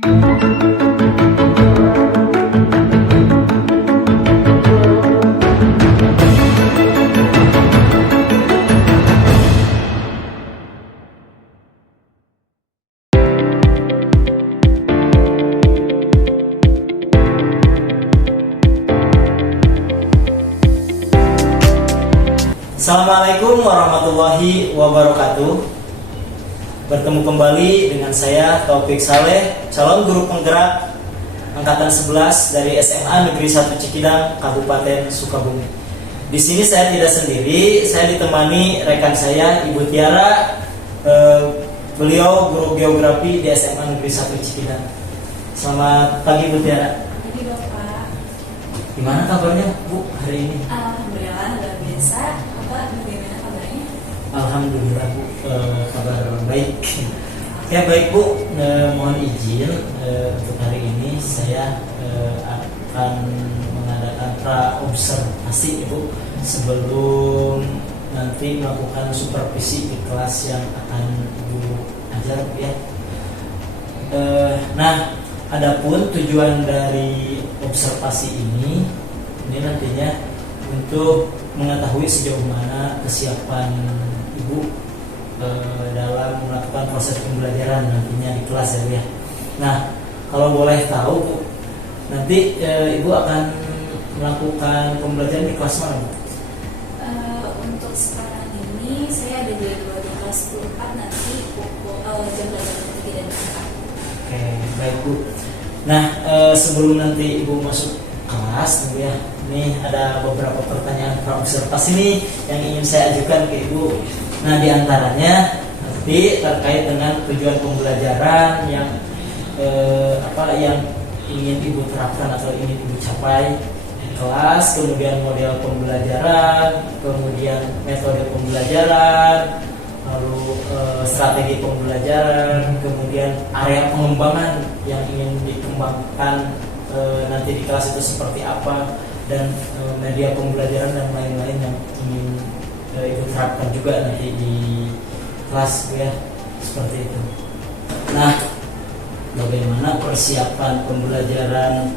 Assalamualaikum warahmatullahi wabarakatuh. Bertemu kembali dengan saya Taufik Saleh, calon guru penggerak angkatan 11 dari SMA Negeri 1 Cikidang, Kabupaten Sukabumi. Di sini saya tidak sendiri, saya ditemani rekan saya Ibu Tiara. Beliau guru geografi di SMA Negeri 1 Cikidang. Selamat pagi Bu Tiara. Pagi Bapak. Gimana kabarnya Bu hari ini? Alhamdulillah luar biasa. Bagaimana kabarnya? Alhamdulillah Bu, kabar baik. Ya baik Bu, mohon izin untuk hari ini saya akan mengadakan pra-observasi Ibu sebelum nanti melakukan supervisi di kelas yang akan Ibu ajar ya. Nah, adapun tujuan dari observasi ini nantinya untuk mengetahui sejauh mana kesiapan Ibu dalam melakukan proses pembelajaran nantinya di kelas ya Bu ya. Nah, kalau boleh tahu Bu, nanti Ibu akan melakukan pembelajaran di kelas mana Bu? Untuk sekarang ini saya ada jadwal di kelas 4 nanti pukul jam 8.30 dan 4. Oke, baik Bu. Nah, sebelum nanti Ibu masuk kelas Bu ya, ini ada beberapa pertanyaan pra-observasi nih yang ingin saya ajukan ke Ibu. Nah, diantaranya nanti terkait dengan tujuan pembelajaran yang yang ingin Ibu terapkan atau ingin Ibu capai di kelas, kemudian model pembelajaran, kemudian metode pembelajaran, lalu strategi pembelajaran, kemudian area pengembangan yang ingin dikembangkan nanti di kelas itu seperti apa, dan media pembelajaran dan lain-lain yang ingin Ibu terapkan juga nanti di kelas ya, seperti itu. Nah, bagaimana persiapan pembelajaran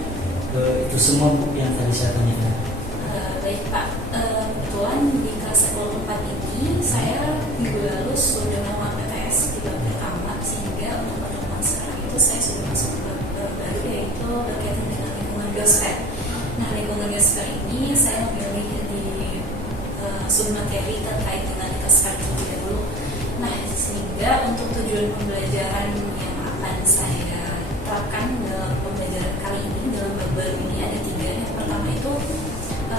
itu semua Bu yang tadi saya tanyakan? Baik Pak, kebetulan di kelas 4 ini saya minggu lalu sudah melakukan PTS di bab pertama, sehingga untuk pertemuan sekarang itu saya sudah masuk ke bab baru, yaitu berkaitan dengan lingkungan geosfer. Nah, lingkungan geosfer ini saya memilih di submateri terkait dengan geosfer terlebih dahulu. Nah, sehingga untuk tujuan pembelajaran yang akan saya terapkan dalam pembelajaran kali ini, dalam bab baru ini ada 3. Yang pertama itu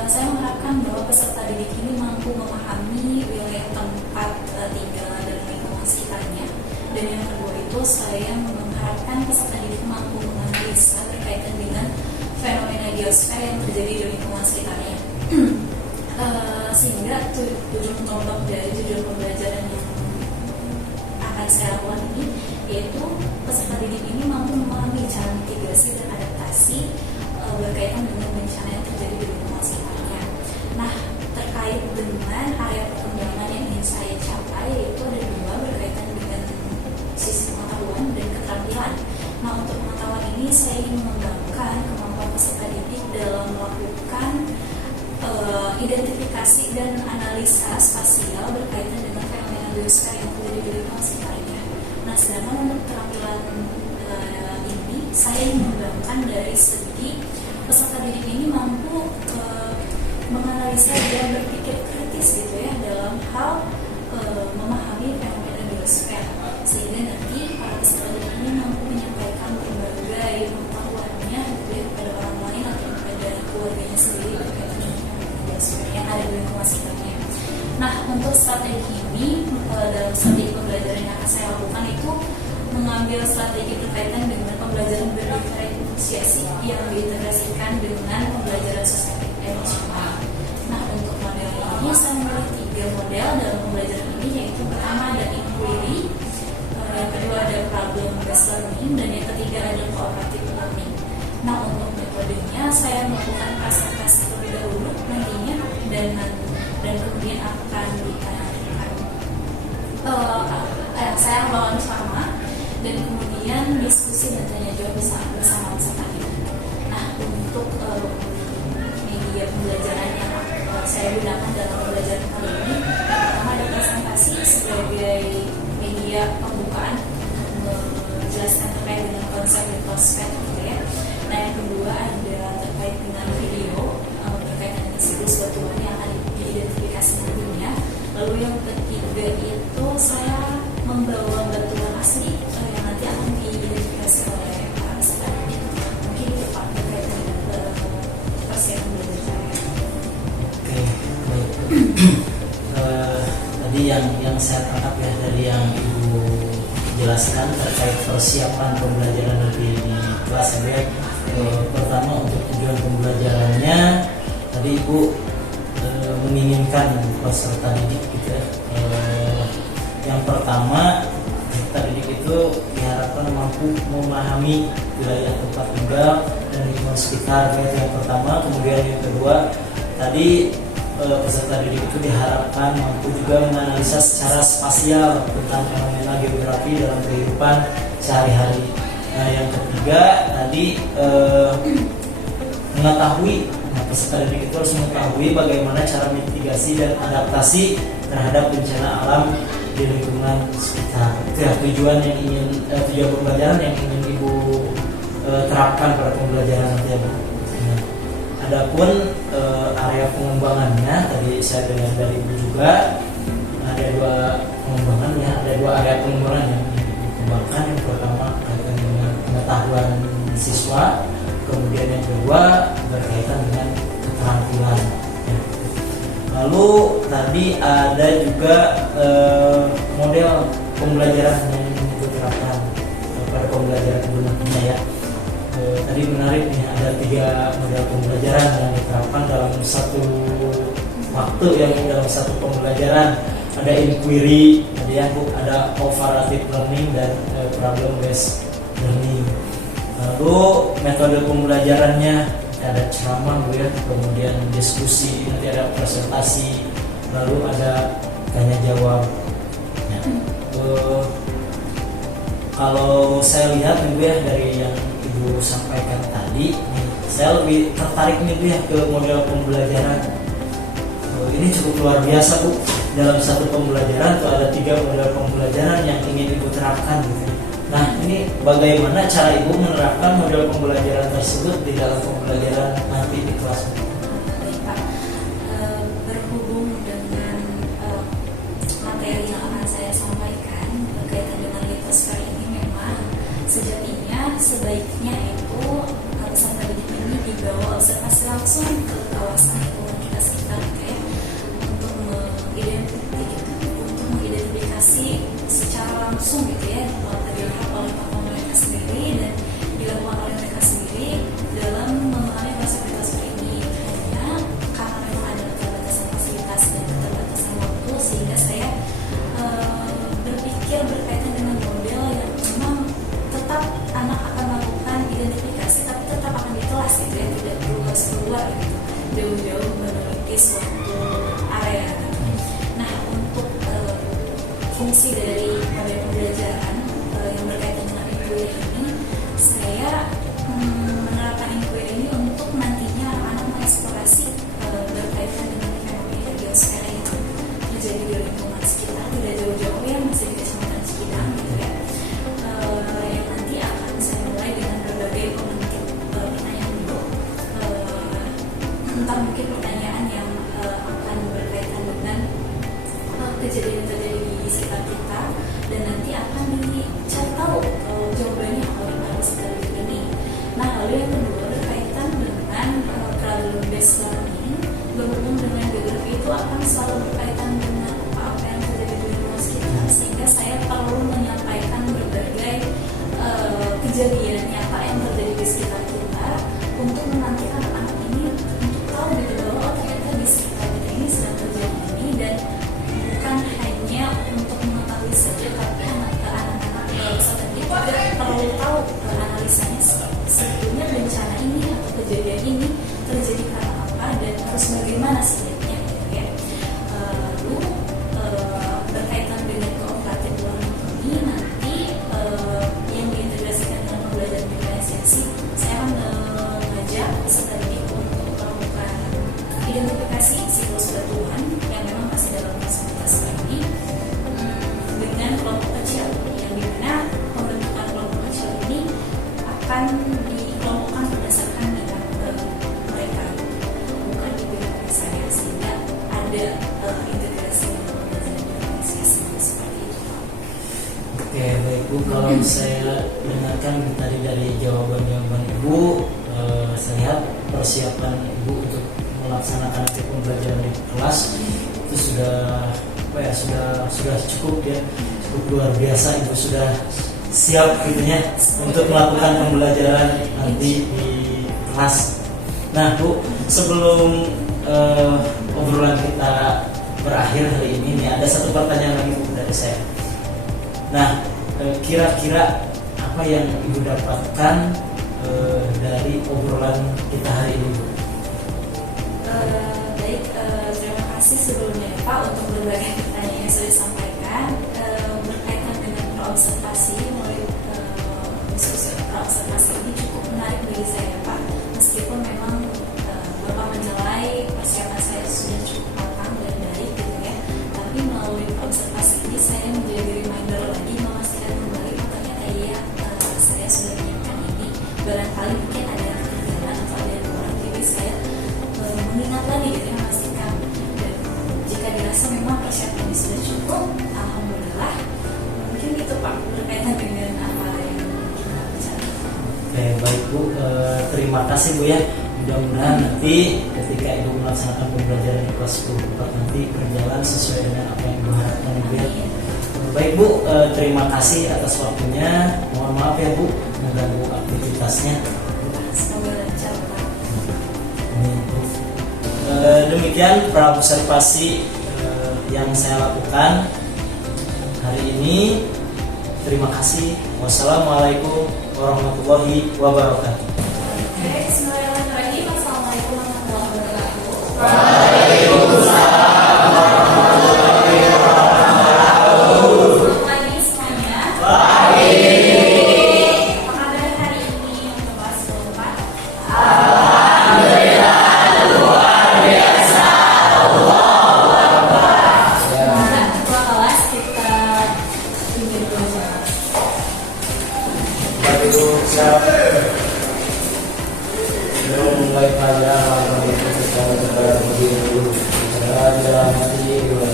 saya mengharapkan bahwa peserta didik ini mampu memahami wilayah tempat tinggal dan lingkungan sekitarnya. Dan yang kedua itu saya mengharapkan peserta didik mampu menganalisa berkaitan dengan fenomena geosfer yang terjadi di lingkungan sekitarnya. Sehingga tujuan pokok dari tujuan pembelajaran yang akan saya lakukan ini yaitu peserta didik ini mampu memahami cara mitigasi dan adaptasi berkaitan dengan bencana yang terjadi di lingkungan sekitarnya. Nah, terkait dengan area perkembangan yang ingin saya capai yaitu ada 2 berkaitan dengan sisi pengetahuan dan keterampilan. Nah, untuk pengetahuan ini saya ingin mengembangkan kemampuan peserta didik dalam melakukan identifikasi dan analisa spasial berkaitan dengan fenomena geosfer yang terjadi di lingkungan sekitarnya. Nah, sedangkan untuk keterampilan ini saya ingin mengembangkan dari segi peserta didik ini mampu menganalisa dan berpikir kritis gitu ya dalam hal memahami fenomena geosfer, sehingga nanti para peserta didik ini mampu menyampaikan berbagai pengetahuannya kepada orang lain atau kepada keluarganya sendiri berkaitan dengan fenomena geosfer yang ada di lingkungan sekitarnya. Nah, untuk strategi ini dalam strategi pembelajaran yang akan saya lakukan itu mengambil strategi berkaitan dengan pembelajaran berdiferensiasi yang diintegrasikan dengan pembelajaran sosial emosional. Nah, untuk model ini saya memilih 3 model dalam pembelajaran ini, yaitu pertama ada inquiry, yang kedua ada problem based learning, dan yang ketiga ada cooperative learning. Nah, untuk metodenya saya melakukan presentasi terlebih dahulu nantinya dan kemudian akan ditanyakan saya membawakan sama dan kemudian diskusi diskusi dan tanya jawab bersama pesertanya. Nah, untuk media pembelajaran yang saya gunakan dalam pembelajaran kali ini, pertama ada presentasi sebagai media pembukaan untuk menjelaskan terkait dengan konsep dan prospek gitu ya. Nah, yang kedua ada terkait dengan video berkaitan dengan siklus batuan yang akan diidentifikasi nantinya. Lalu yang ketiga itu saya membawa batuan asli yang nanti akan diidentifikasi oleh para peserta. Mungkin itu Pak berkaitan dengan persiapan belajar saya. Oke, baik. Tadi yang saya tangkap ya dari yang Ibu jelaskan terkait persiapan pembelajaran nanti di kelas ya. Pertama untuk tujuan pembelajarannya tadi Ibu menginginkan peserta didik gitu ya. Yang pertama peserta didik itu diharapkan mampu memahami wilayah tempat tinggal dan lingkungan sekitar, itu yang pertama. Kemudian yang kedua tadi peserta didik itu diharapkan mampu juga menganalisa secara spasial tentang fenomena geografi dalam kehidupan sehari-hari. Nah, yang ketiga tadi mengetahui, peserta didik itu harus mengetahui bagaimana cara mitigasi dan adaptasi terhadap bencana alam di lingkungan sekitar. Itu ya tujuan pembelajaran yang ingin Ibu terapkan pada pembelajaran nanti ya Bu. Nah, adapun area pengembangannya tadi saya dengar dari Ibu juga ada dua pengembangan ya, ada dua area pengembangan yang dikembangkan. Yang pertama berkaitan dengan pengetahuan siswa, kemudian yang kedua berkaitan dengan keterampilan. Lalu tadi ada juga model pembelajaran yang diterapkan pada pembelajaran nantinya ya. Tadi menarik nih, ada 3 model pembelajaran yang diterapkan dalam satu waktu yang dalam satu pembelajaran. Ada inquiry, ada comparative learning dan problem based learning. Lalu metode pembelajarannya ada ceramah ya, kemudian diskusi, nanti ada presentasi, lalu ada tanya jawab. Ya. Kalau saya lihat nih Bu ya dari yang Ibu sampaikan tadi, saya lebih tertarik nih Bu ya ke model pembelajaran. Ini cukup luar biasa Bu. Dalam satu pembelajaran itu ada 3 model pembelajaran yang ingin Ibu terapkan gitu. Nah, ini bagaimana cara Ibu menerapkan model pembelajaran tersebut di dalam pembelajaran nanti di kelas? Baik Pak, berhubung dengan materi yang akan saya sampaikan berkaitan dengan litosfer ini, memang sejatinya sebaiknya itu peserta didik ini dibawa observasi langsung ke kawasan lingkungan kita sekitar ya, untuk mengidentifikasi secara langsung gitu ya, oleh mereka sendiri dan dilakukan oleh mereka sendiri dalam memahami konsep ini. Hanya karena memang ada keterbatasan fasilitas dan keterbatasan waktu, sehingga saya berpikir berkaitan dengan model yang memang tetap anak akan melakukan identifikasi, tapi tetap akan di kelas gitu ya, tidak perlu harus keluar gitu, jauh-jauh meneliti suatu area. Nah, untuk fungsi dari model pembelajaran yang berkaitan dengan inquiry ini, saya menerapkan inquiry ini untuk nantinya anak-anak mengeksplorasi berkaitan dengan fenomena geosfer yang terjadi di lingkungan sekitar, tidak jauh-jauh ya, masih di Kecamatan Cikidang gitu ya. Yang nanti akan saya mulai dengan berbagai pertanyaan dulu, entah mungkin pertanyaan yang akan berkaitan dengan kejadian terjadi di sekitar kita, dan nanti akan dicari tahu jawabannya oleh para peserta didik ini. Nah, lalu yang kedua berkaitan dengan problem based learning. Berhubung dengan geografi itu akan selalu berkaitan dengan apa yang terjadi di lingkungan sekitar, sehingga saya perlu menyampaikan berbagai kejadian nyata yang terjadi di sekitar kita untuk menanti anak-anak ini untuk tahu gitu bahwa ternyata di sekitar kita ini sedang terjadi ini, dan bukan hanya untuk mengetahui saja, tapi anak-anak peserta didik juga perlu tahu analisanya sebetulnya bencana ini atau kejadian ini terjadi karena apa dan terus bagaimana sebenarnya gitu ya. Lalu berkaitan dengan kooperatif learning ini nanti yang diintegrasikan dalam akan dikelompokkan berdasarkan minat mereka, bukan di bidang saya, sehingga ada integrasi dengan pembelajaran diferensiasi seperti itu Pak. Oke, baik Bu, kalau saya dengarkan tadi dari jawaban-jawaban Ibu, saya lihat persiapan Ibu untuk melaksanakan pembelajaran di kelas itu sudah sudah cukup ya, cukup luar biasa. Ibu sudah siap gitu ya untuk melakukan pembelajaran nanti di kelas. Nah Bu, sebelum obrolan kita berakhir hari ini nih, ada satu pertanyaan lagi Bu dari saya. Nah, kira-kira apa yang Ibu dapatkan dari obrolan kita hari ini Bu? Baik, terima kasih sebelumnya Pak untuk berbagai pertanyaan yang sudah disampaikan berkaitan dengan observasi. Mulai diskusi observasi ini cukup menarik bagi saya Pak, meskipun memang Bapak menilai persiapan saya sudah cukup matang dan baik gitu ya, tapi melalui observasi ini saya menjadi reminder lagi, memastikan kembali oh ternyata iya saya sudah menyiapkan ini, barangkali mungkin ada ketinggalan atau ada yang kurang, jadi saya mengingat lagi gitu ya, memastikan. Dan jika dirasa memang persiapan ini sudah cukup, alhamdulillah. Mungkin itu Pak berkaitan dengan apa yang kita bicarakan. Oke, baik Bu, terima kasih Bu ya. Mudah-mudahan nanti ketika Ibu melaksanakan pembelajaran di kelas 10 nanti berjalan sesuai dengan apa yang Ibu harapkan Ibu ya. Baik Bu, terima kasih atas waktunya. Mohon maaf ya Bu mengganggu aktivitasnya. Semoga lancar Pak. Demikian praobservasi yang saya lakukan hari ini. Terima kasih. Wassalamualaikum warahmatullahi wabarakatuh. Bismillahirrahmanirrahim. Assalamualaikum warahmatullahi wabarakatuh. Waalaikumsalam warahmatullahi wabarakatuh. Selamat pagi semuanya. Pagi. Apa kabar hari ini untuk kelas 4? Alhamdulillah luar biasa. Allahu Akbar. Ketua kelas kita tunjuk dulu aja. Bapak Ibu siap. Mulai pelajaran kita berdiri dulu. Jalan hati dulu.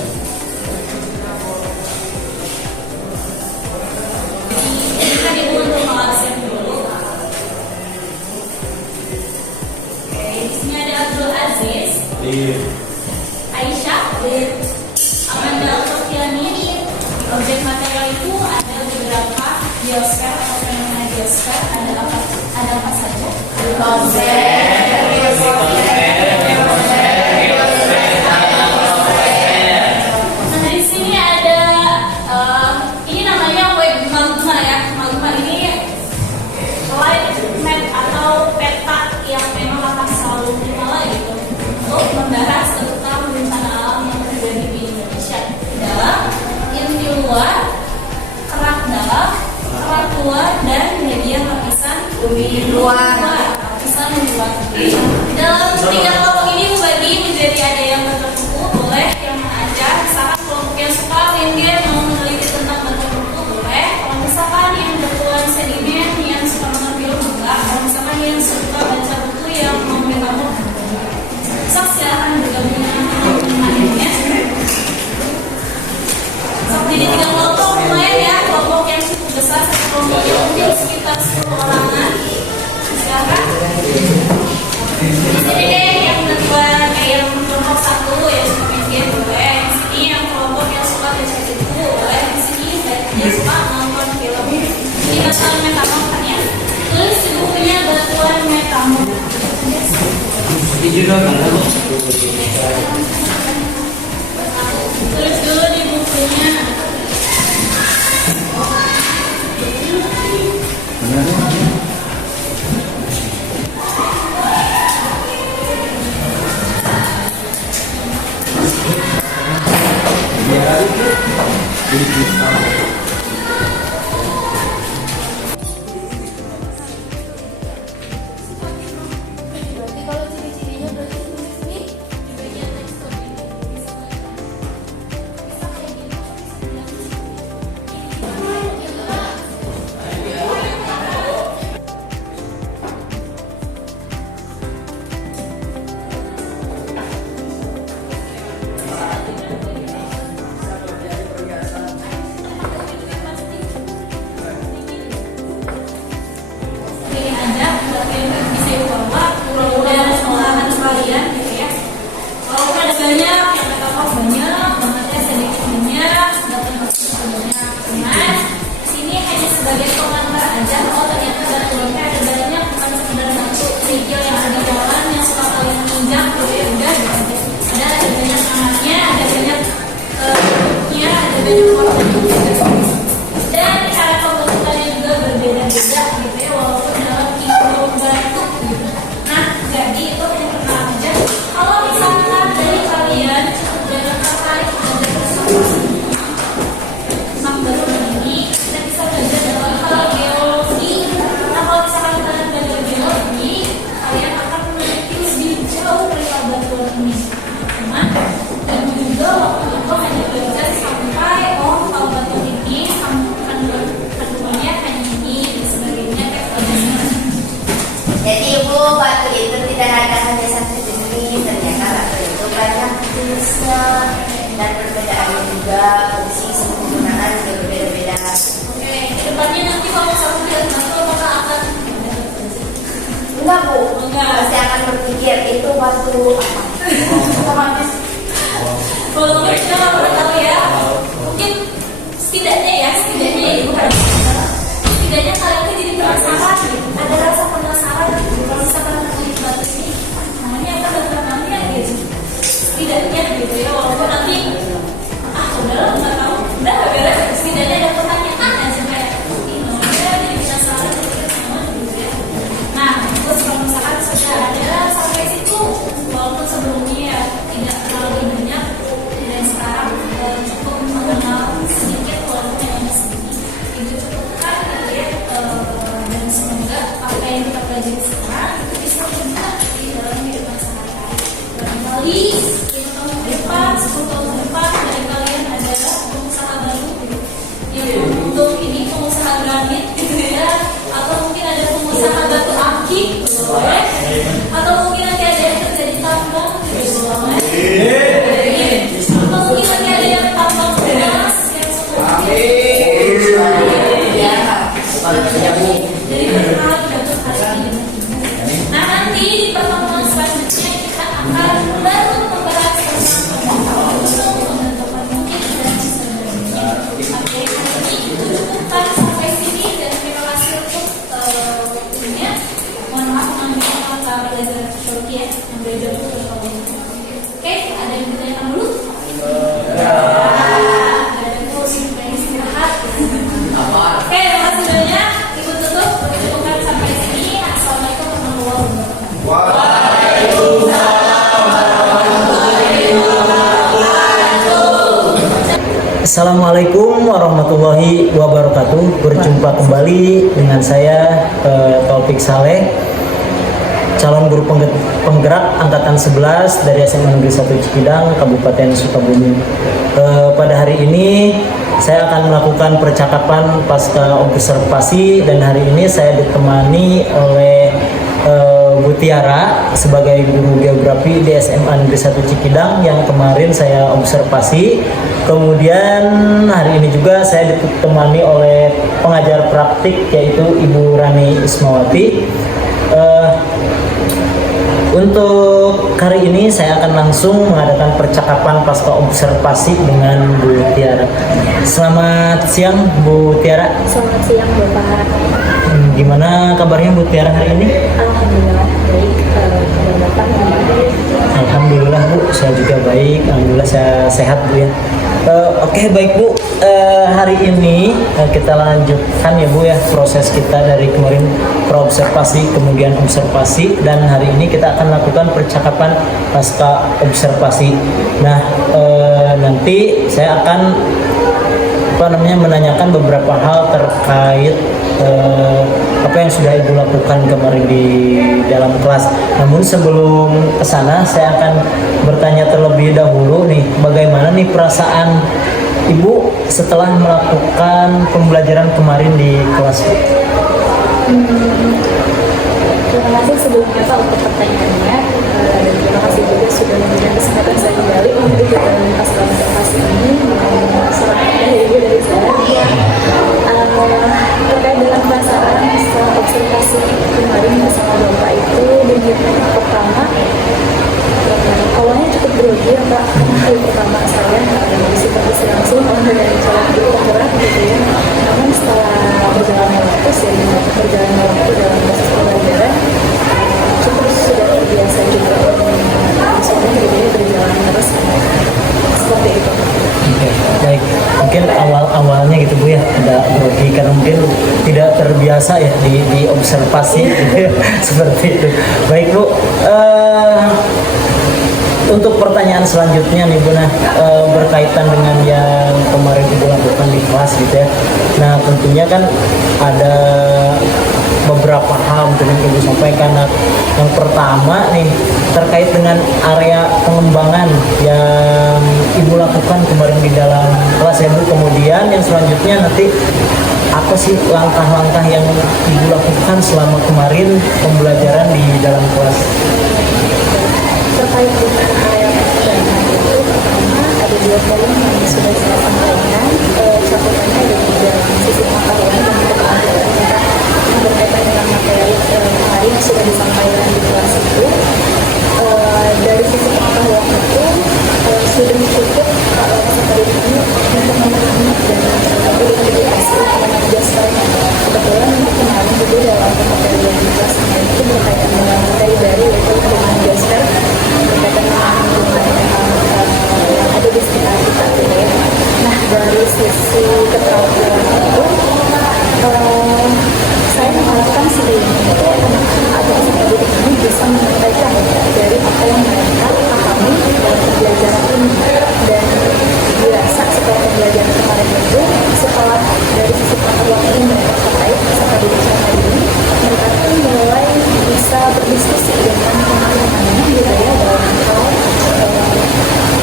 Kan Ibu untuk mengabsen dulu. Oke, di sini ada Abdul Aziz, Aisyah, Amanda Sofiani. Objek material itu ada beberapa biosfer atau fenomena biosfer. Ada apa saja? Nah, di sini ada ini namanya web magma ya. Magma ini light map atau peta yang memang akan selalu dinyala gitu untuk membahas tentang bencana alam yang terjadi di Indonesia, dalam, yang di luar, kerak dalam, kerak luar, dan media lapisan bumi luar. Lapisan bumi luar. Dalam 3 kelompok ini dibagi menjadi ada yang berkuku, boleh, yang mengajar. Misalkan kelompok yang suka ringgit mau meneliti tentang berkuku, boleh. Kalau misalkan yang berkulan sedimen, yang suka nonton film, enggak. Kalau misalkan yang suka baca buku, yang mau kamu, sok silahkan bergabung dengan teman-teman lainnya. Sok jadi 3 kelompok lumayan ya, kelompok yang cukup besar, satu kelompok yang mungkin sekitar 10 orangan. Silahkan. Di sini deh yang kedua kayak kelompok 1 yang suka main game, boleh. Di sini yang kelompok yang suka baca buku, boleh. Di sini yang suka nonton film. Ini batuan metamorf kan ya. Terus di bukunya batuan metamorf. Terus dulu di bukunya. Berarti kalau ciri-cirinya berarti tulis nih di bagian tekstur ini. Bisa kayak gini, bisa banyak, yang kata Prof banyak, bangetnya sedikit banyak, datang banyak. Cuman sini hanya sebagai pengantar aja. Oh ternyata batuannya ada banyak, bukan sekedar batu kerikil yang ada di jalan yang suka kalian menginjak, ya udah gitu. Ada banyak namanya, ada banyak bentuknya, ada banyak warnanya. Dan cara pembentukannya juga berbeda-beda gitu ya, walaupun dalam hitung batu gitu. Nah, jadi itu yang pertama aja. Kalau misalkan dari kalian jangan tertarik belajar bersama tentang batu ini, kita bisa belajar dalam hal geologi. Nah, kalau misalkan kalian belajar geologi, kalian akan meneliti lebih jauh perihal batuan ini. Cuman, dan juga waktu itu hanya belajar sampai kalau batuan ini kandungannya hanya ini dan sebagainya kayak tadi. Jadi Ibu, batu itu tidak ada hanya satu jenis, ternyata batu itu banyak jenisnya dan perbedaannya juga fungsi penggunaan juga berbeda-beda. Oke, kedepannya nanti kalau misalkan lihat batu apakah akan Enggak Bu, Enggak. pasti akan berpikir itu batu apa? Otomatis. kalau mungkin kita nggak pernah tahu ya, mungkin setidaknya Ibu harus setidaknya kalian tuh jadi penasaran gitu. Ada rasa penasaran gitu. Kalau misalkan melihat batu ini, namanya apa batu namanya gitu. Setidaknya gitu ya, walaupun nanti udah nggak tahu, udah beres. Setidaknya ada pertanyaan aja kayak ini namanya jadi penasaran gitu ya. Nah, terus kalau misalkan sudah ada sampai situ, walaupun sebelumnya ya tidak terlalu banyak, dan sekarang cukup mengenal sedikit walaupun hanya sedikit, itu cukupkan gitu ya. Dan semoga apa yang kita pelajari sekarang itu bisa berguna di dalam kehidupan sehari-hari. Barangkali 5 tahun ke depan, 10 tahun ke depan dari kalian adalah pengusaha baru gitu. Ya untuk ini pengusaha granit gitu ya, atau mungkin ada pengusaha batu akik gitu ya, atau mungkin nanti ada yang kerja di tambang gitu ya. Atau mungkin nanti ada yang tambang emas yang suka dari berhal batu hari ini. Nah nanti di pertemuan selanjutnya kita akan baru membahas tentang pembentukan mungkin dan sebagainya. Oke, hari ini itu cukupkan sampai sini dan terima kasih untuk waktunya. Mohon maaf mengambil kata belajar Turki ya, yang belajar itu Oke, ada yang ditanyakan dulu? Ada yang closing dan istirahat. Oke, terima kasih banyak. Ibu tutup, cukupkan sampai sini. Assalamualaikum warahmatullahi wabarakatuh. Assalamualaikum warahmatullahi wabarakatuh. Berjumpa kembali dengan saya Taufik Saleh, calon guru penggerak angkatan 11 dari SMA Negeri 1 Cikidang, Kabupaten Sukabumi. Pada hari ini saya akan melakukan percakapan pasca observasi, dan hari ini saya ditemani oleh Bu Tiara sebagai guru geografi di SMA Negeri 1 Cikidang yang kemarin saya observasi. Kemudian hari ini juga saya ditemani oleh pengajar praktik yaitu Ibu Rani Ismawati. Untuk kali ini saya akan langsung mengadakan percakapan pasca observasi dengan Bu Tiara. Selamat siang Bu Tiara. Selamat siang Bapak. Gimana kabarnya Bu Tiara hari ini? Alhamdulillah baik. Kabar Bapak gimana? Alhamdulillah Bu, saya juga baik. Alhamdulillah saya sehat Bu ya. Oke baik Bu, hari ini kita lanjutkan ya Bu ya proses kita dari kemarin praobservasi kemudian observasi, dan hari ini kita akan lakukan percakapan pasca observasi. Nah nanti saya akan menanyakan beberapa hal terkait apa yang sudah Ibu lakukan kemarin di dalam kelas. Namun sebelum ke sana saya akan bertanya terlebih dahulu nih, bagaimana nih perasaan Ibu setelah melakukan pembelajaran kemarin di kelas? Terima kasih sebelumnya Pak untuk pertanyaannya, dan terima kasih juga sudah memberikan kesempatan saya kembali untuk kegiatan pasca observasi ini. Selamat Ibu dari saya. Terkait dengan perasaan setelah observasi kemarin bersama Bapak itu, dan pertama awalnya cukup grogi ya Kak, karena kali pertama saya supervisi langsung oleh calon guru penggerak gitu ya. Namun setelah berjalannya waktu, seiring berjalannya waktu dalam proses pembelajaran, cukup sudah terbiasa juga. Soalnya kerjanya berjalan terus seperti itu. Oke, baik. Mungkin awal-awalnya gitu Bu ya, ada grogi karena mungkin tidak terbiasa ya di observasi seperti itu. Baik Bu, untuk pertanyaan selanjutnya nih Bu, berkaitan dengan yang kemarin Ibu lakukan di kelas gitu ya. Nah tentunya kan ada beberapa hal mungkin yang Ibu sampaikan. Nah, yang pertama nih terkait dengan area pengembangan yang Ibu lakukan kemarin di dalam kelas ya Bu. Kemudian yang selanjutnya nanti apa sih langkah-langkah yang Ibu lakukan selama kemarin pembelajaran di dalam kelas? Terkait dengan area pengembangan itu, pertama ada 2 poin yang sudah saya sampaikan. Cakupannya ada di dalam sisi pengetahuan dan keterampilan yang berkaitan dengan materi kemarin yang sudah disampaikan di kelas itu. Dari sisi pengetahuan itu sudah cukup seperti ini untuk memahami dan beridentifikasi dengan jasanya. Kebetulan untuk kemarin juga dalam pematerian di kelas itu berkaitan dengan materi baru yaitu dengan jasper berkaitan dengan lingkungan yang ada di sekitar kita gitu ya. Nah dari sisi keterampilan itu saya mengharapkan sebelumnya itu anak-anak atau peserta didik ini bisa menyampaikan dari apa yang mereka pahami dalam pembelajaran ini, dan dirasa setelah pembelajaran kemarin itu, setelah dari sisi pengetahuan ini mereka terkait peserta didik hari ini, mereka pun mulai bisa berdiskusi dengan teman-temannya gitu ya dalam hal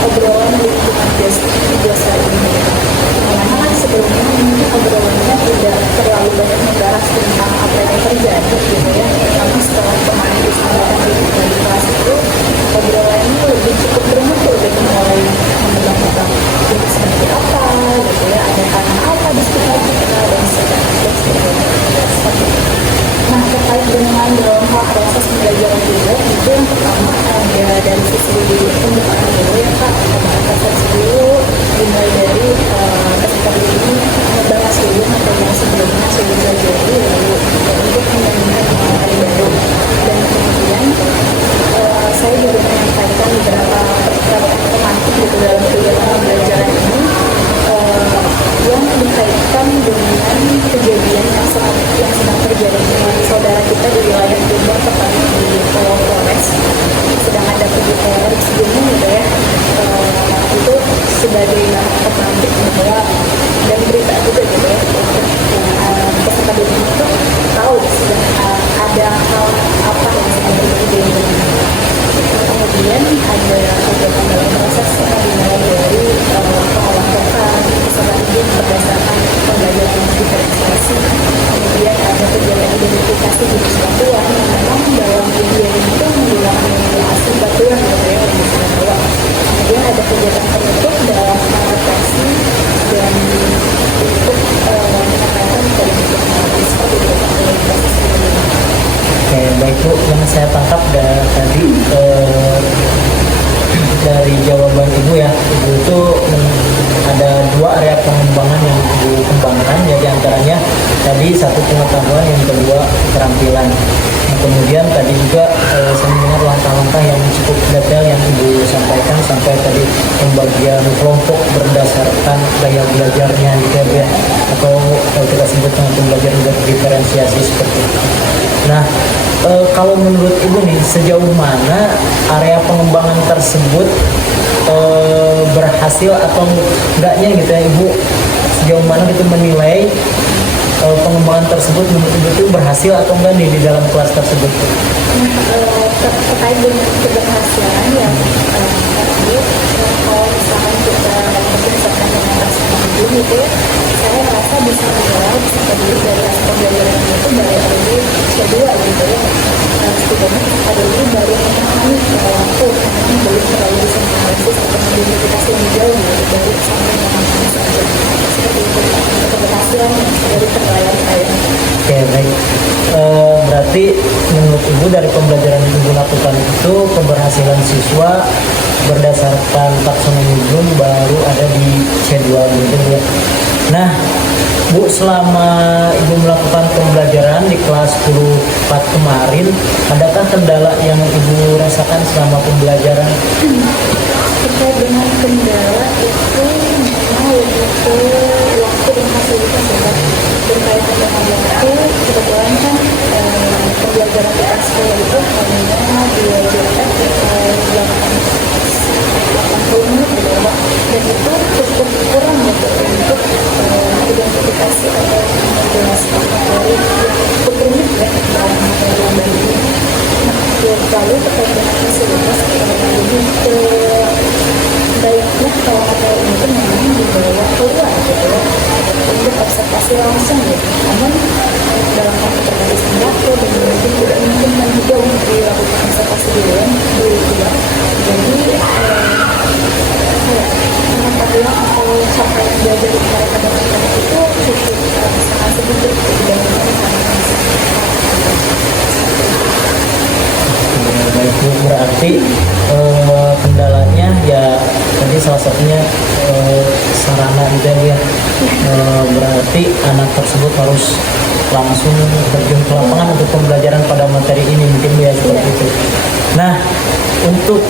obrolan di lingkungan biasa ini. Karena kan sebelumnya mungkin obrolannya tidak terlalu banyak membahas tentang apa yang terjadi gitu ya. Namun setelah kemarin disampaikan di kelas itu, obrolannya lebih cukup bermutu gitu, mulai membahas tentang ini seperti apa gitu ya, ada karena apa di sekitar kita dan sebagainya. Nah terkait dengan dalam hal proses pembelajaran juga, itu yang pertama ada dari sisi pembukaan dulu ya Kak, pembukaan proses dulu, dimulai dari ketika ini membahas dulu materi yang sebelumnya sudah pelajari, lalu untuk membandingkan dengan materi baru, dan kemudian saya juga menyampaikan beberapa tematik gitu dalam kegiatan pembelajaran ini yang dikaitkan dengan kejadian yang sedang terjadi dengan saudara kita di wilayah Jombang, tepatnya di Pulau Flores. Sedang ada kegiatan sebelumnya gitu ya, itu sebagai pemantik bahwa dan berita juga gitu ya, peserta didik itu tahu sedang ada hal apa yang sedang terjadi di Indonesia. Kemudian ada kegiatan dalam proses dimulai dari pengolahan peserta didik berdasarkan pembelajaran diferensiasi. Kemudian ada kegiatan identifikasi jenis batuan yang memang dalam video ini itu menggunakan asli batuan gitu ya, yang bisa dibawa. Kemudian ada kegiatan penutup dalam refleksi dan untuk menyampaikan dari seperti itu dalam proses ini. Oke, baik Bu, yang saya tangkap tadi dari jawaban Ibu ya, Ibu itu ada 2 area pengembangan yang Ibu kembangkan ya, diantaranya tadi satu pengetahuan, yang kedua keterampilan. Nah, kemudian tadi juga saya mendengar langkah-langkah yang cukup detail yang Ibu sampaikan, sampai tadi pembagian kelompok berdasarkan gaya belajarnya gitu ya, atau kita sebut dengan pembelajaran diferensiasi seperti itu. Nah, kalau menurut Ibu nih, sejauh mana area pengembangan tersebut berhasil atau enggaknya gitu ya Ibu, sejauh mana gitu menilai pengembangan tersebut menurut Ibu itu berhasil atau enggak nih di dalam kelas tersebut? Terkait dengan keberhasilan yang kalau misalkan kita berdasarkan dengan respon dulu gitu ya, saya rasa bisa menilai peserta didik dari respon pembelajaran itu baru dari kedua gitu ya. Setidaknya peserta didik baru memahami waktu karena belum terlalu bisa menganalisis atau mengidentifikasi lebih jauh gitu, baru sampai memahami saja. Seperti itu keberhasilan dari penilaian saya. Oke, baik. Berarti berarti menurut Ibu dari pembelajaran yang Ibu lakukan itu keberhasilan siswa berdasarkan taksonomi Bloom baru ada di C2 gitu ya. Nah, Bu, selama Ibu melakukan pembelajaran di kelas 10 kemarin, adakah kendala yang Ibu rasakan selama pembelajaran? Terkait dengan kendala itu memang lebih ke waktu dan fasilitas ya Pak. Berkaitan dengan waktu, kebetulan kan pembelajaran di kelas 10 itu hanya 2 jam atau 80 menit gitu ya Pak. Dan itu cukup kurang gitu untuk identifikasi atau menjelaskan materi yang cukup rumit ya dalam materi yang baru ini. Nah, lalu terkait dengan fasilitas lebih ke baiknya kalau materi ini tuh memang dibawa keluar gitu ya untuk observasi langsung gitu. Namun dalam waktu terbatas waktu dan mungkin tidak memungkinkan juga untuk dilakukan observasi di luar. Jadi pengetahuan atau capaian belajar di mereka dapatkan itu cukup sangat sedikit dibandingkan Baik Bu, berarti kendalanya ya tadi salah satunya sarana gitu ya. Berarti anak tersebut harus langsung terjun ke lapangan untuk pembelajaran pada materi ini mungkin ya seperti itu. Nah, untuk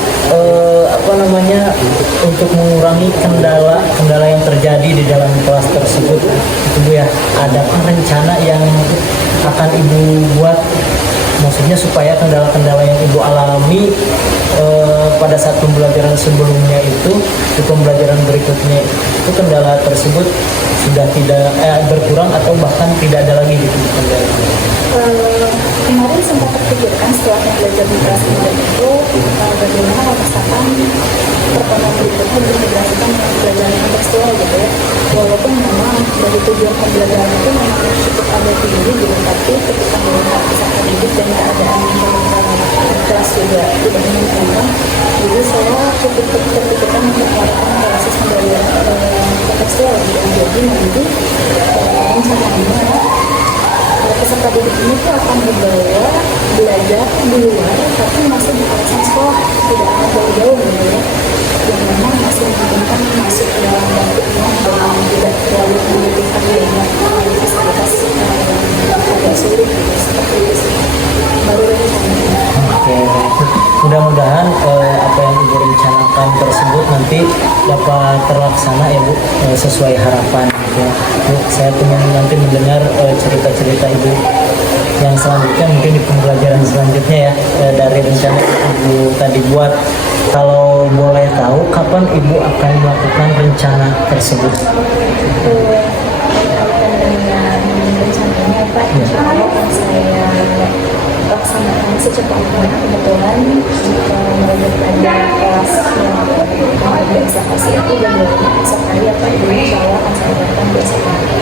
untuk mengurangi kendala yang terjadi di dalam kelas tersebut itu Bu ya, adakah rencana yang akan Ibu buat, maksudnya supaya kendala-kendala yang Ibu alami pada saat pembelajaran sebelumnya itu di pembelajaran berikutnya itu kendala tersebut sudah tidak berkurang atau bahkan tidak ada lagi gitu kendala? Kemarin sempat terpikirkan setelah belajar di kelas kemarin itu bagaimana memaksakan pertemuan berikutnya diintegrasikan dengan pembelajaran kontekstual gitu ya. Walaupun memang dari tujuan pembelajaran itu memang cukup ada tinggi gitu, tapi ketika melihat peserta didik dan keadaan di kelas juga tidak memungkinkan, jadi saya cukup terpikirkan untuk melakukan proses pembelajaran kontekstual gitu. Jadi nanti rencananya peserta didik ini tuh akan dibawa belajar di luar tapi masih di kawasan sekolah, tidak akan jauh-jauh gitu ya, yang memang masih memungkinkan masuk ke dalam bentuknya dan tidak terlalu membutuhkan banyak fasilitas agak sulit gitu, seperti itu baru rencananya. Oke, mudah-mudahan apa yang Ibu rencanakan tersebut nanti dapat terlaksana ya Bu, sesuai harapan ya. Bu, saya ingin nanti mendengar cerita-cerita Ibu yang selanjutnya mungkin di pembelajaran selanjutnya ya, dari rencana Ibu tadi buat. Kalau boleh tahu kapan Ibu akan melakukan rencana tersebut? Dengan rencananya Pak, insya Allah akan saya laksanakan secepatnya. Kebetulan pada kelas yang kemarin observasi itu dan besok hari ya Pak, jadi insya Allah akan saya lakukan besok hari.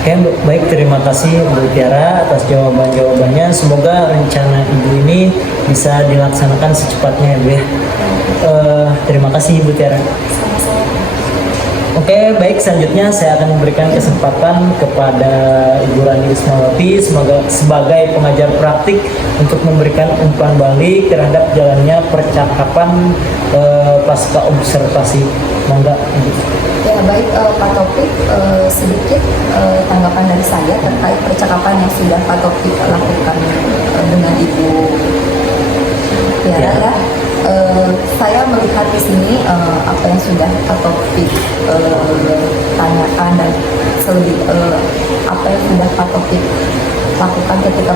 Oke, baik, terima kasih Bu Tiara atas jawaban-jawabannya. Semoga rencana Ibu ini bisa dilaksanakan secepatnya ya Bu ya. Terima kasih Bu Tiara. Sama-sama. Oke, baik, selanjutnya saya akan memberikan kesempatan kepada Ibu Rani Ismawati sebagai pengajar praktik untuk memberikan umpan balik terhadap jalannya percakapan pasca observasi. Mangga, Ibu. Ya baik Pak Taufik, sedikit tanggapan dari saya terkait percakapan yang sudah Pak Taufik lakukan dengan Ibu Tiara ya. Saya melihat di sini apa yang sudah Pak Taufik tanyakan dan apa yang sudah Pak Taufik lakukan ketika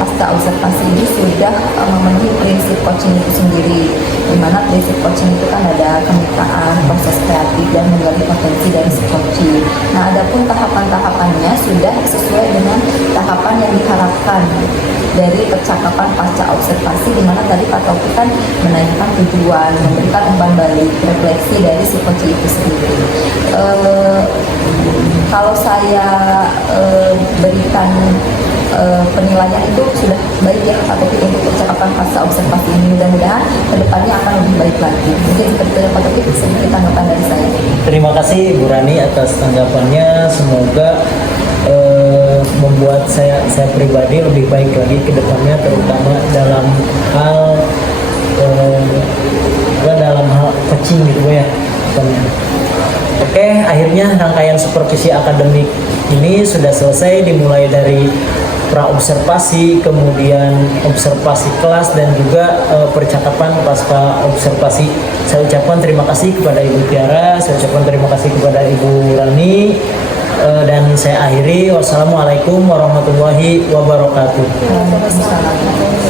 pasca observasi ini sudah memenuhi prinsip coaching itu sendiri, di mana prinsip coaching itu kan ada kemitraan, proses kreatif dan menggali potensi dari si coaching. Nah, adapun tahapan-tahapannya sudah sesuai dengan tahapan yang diharapkan dari percakapan pasca observasi, di mana tadi Pak Taufik kan menanyakan tujuan, memberikan umpan balik, refleksi dari si coaching itu sendiri. Kalau saya berikan penilaian itu sudah baik ya Pak Taufik untuk percakapan pasca observasi ini, mudah-mudahan kedepannya akan lebih baik lagi. Mungkin seperti itu Pak Taufik, sedikit tanggapan dari saya. Terima kasih Ibu Rani atas tanggapannya. Semoga membuat saya pribadi lebih baik lagi ke depannya, terutama dalam hal dalam hal coaching gitu ya. Oke, akhirnya rangkaian supervisi akademik ini sudah selesai, dimulai dari pra-observasi, kemudian observasi kelas, dan juga percakapan pasca observasi. Saya ucapkan terima kasih kepada Ibu Tiara, saya ucapkan terima kasih kepada Ibu Rani, dan saya akhiri. Wassalamualaikum warahmatullahi wabarakatuh. Waalaikumsalam.